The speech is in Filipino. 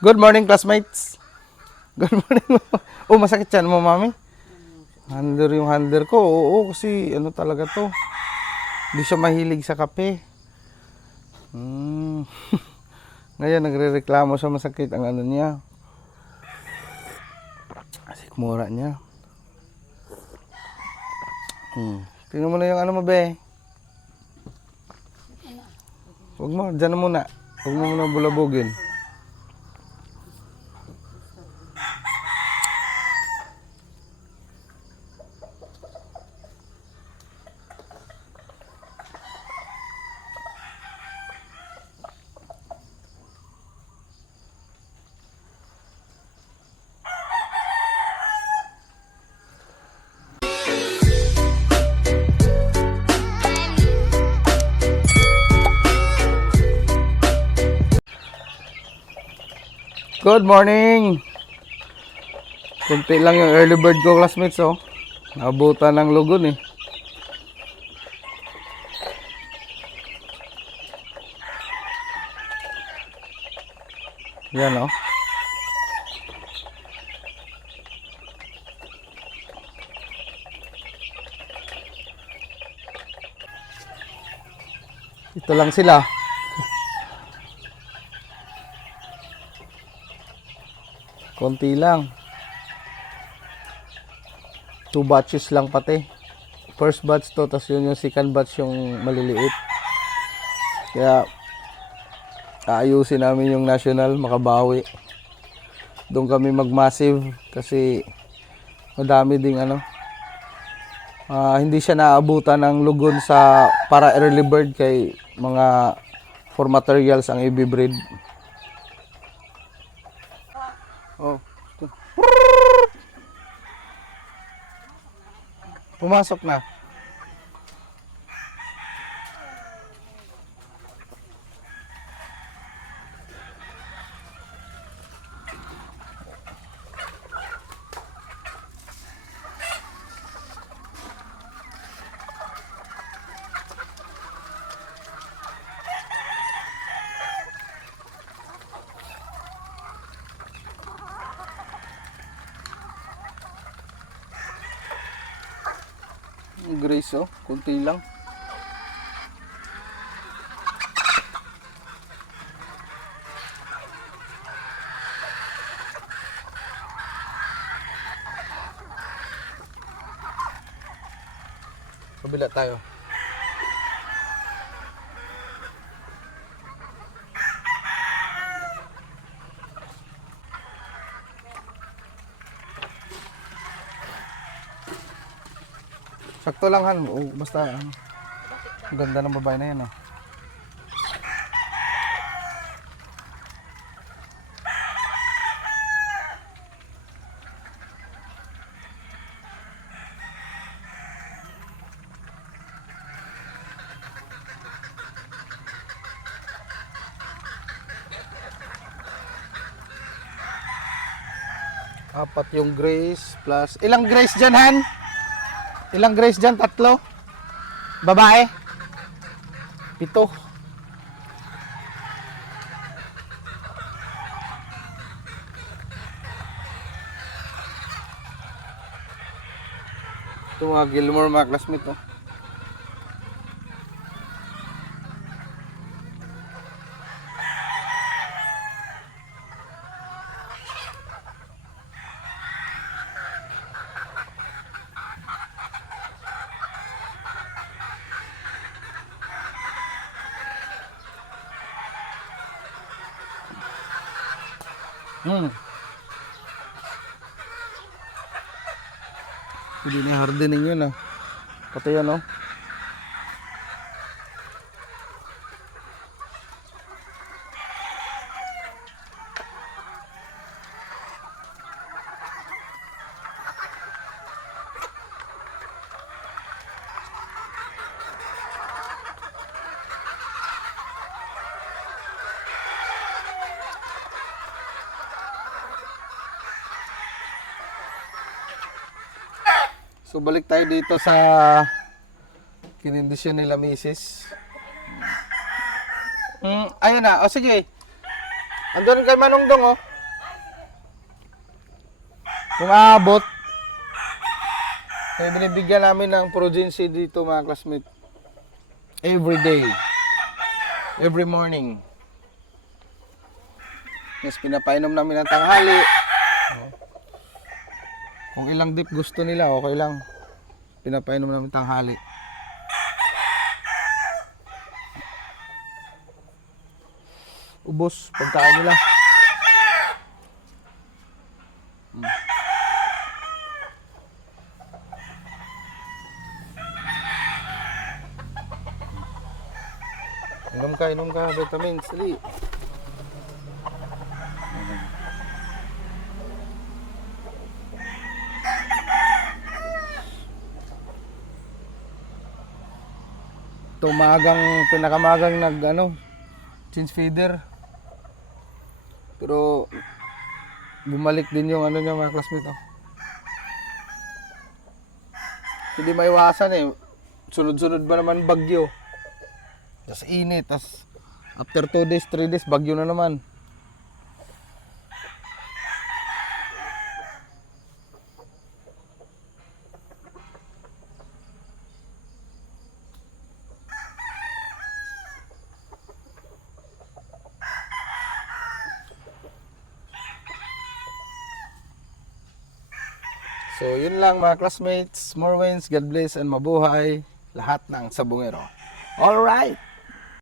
Good morning, classmates. Good morning. Oh, masakit yan mo, mami? Hander yung hander ko. Oo, kasi ano talaga to. Hindi siya mahilig sa kape. Ngayon, nagre-reklamo siya masakit ang ano niya. Sikmura niya. Tingnan mo na yung ano mo, be. Huwag mo, dyan na muna. Huwag mo muna bulabugin. Good morning! Kunti lang yung early bird ko, classmates, oh. Nabutan ng lugon, eh. Yan, oh. Ito lang sila. Konti lang. 2 batches lang pati. First batch to, tapos yun yung second batch yung maliliit. Kaya aayusin namin yung national, makabawi. Doon kami mag-massive kasi madami ding ano. Hindi siya naabutan ng lugon sa para early bird kay mga for materials ang i-breed. Oh. Pumasok na. Grace, oh, kunti lang. Kabila tayo. Sakto lang, Han. Oh, basta ang ganda ng babae na yan, oh. Apat yung Grace plus... Ilang Grace dyan, Han? Ilang Grace dyan? 3? Babae? 7. Ito mga Gilmore, mga classmate, oh. Hindi na hardening yun, ah. Pati yan, oh. So balik tayo dito sa kinindisyon nila misis. Ayun na. O sige. Andun kay Manong Dong, oh. Kung aabot, binibigyan namin ng Progency dito mga classmate. Every day. Every morning. Yes, pinapainom namin ng tanghali. Kung ilang dip gusto nila, okay lang. Pinapainom namin tanghali. Ubos, pagkain nila. Inom ka, vitamins, dali. Pinakamagang change feeder. Pero bumalik din yung niya mga classmate. Oh. Hindi maiwasan eh. Sunod-sunod ba naman bagyo? Tas init, tas after 2 days, 3 days, bagyo na naman. So, yun lang mga classmates. More wins, God bless, and mabuhay lahat ng sabungero. Alright!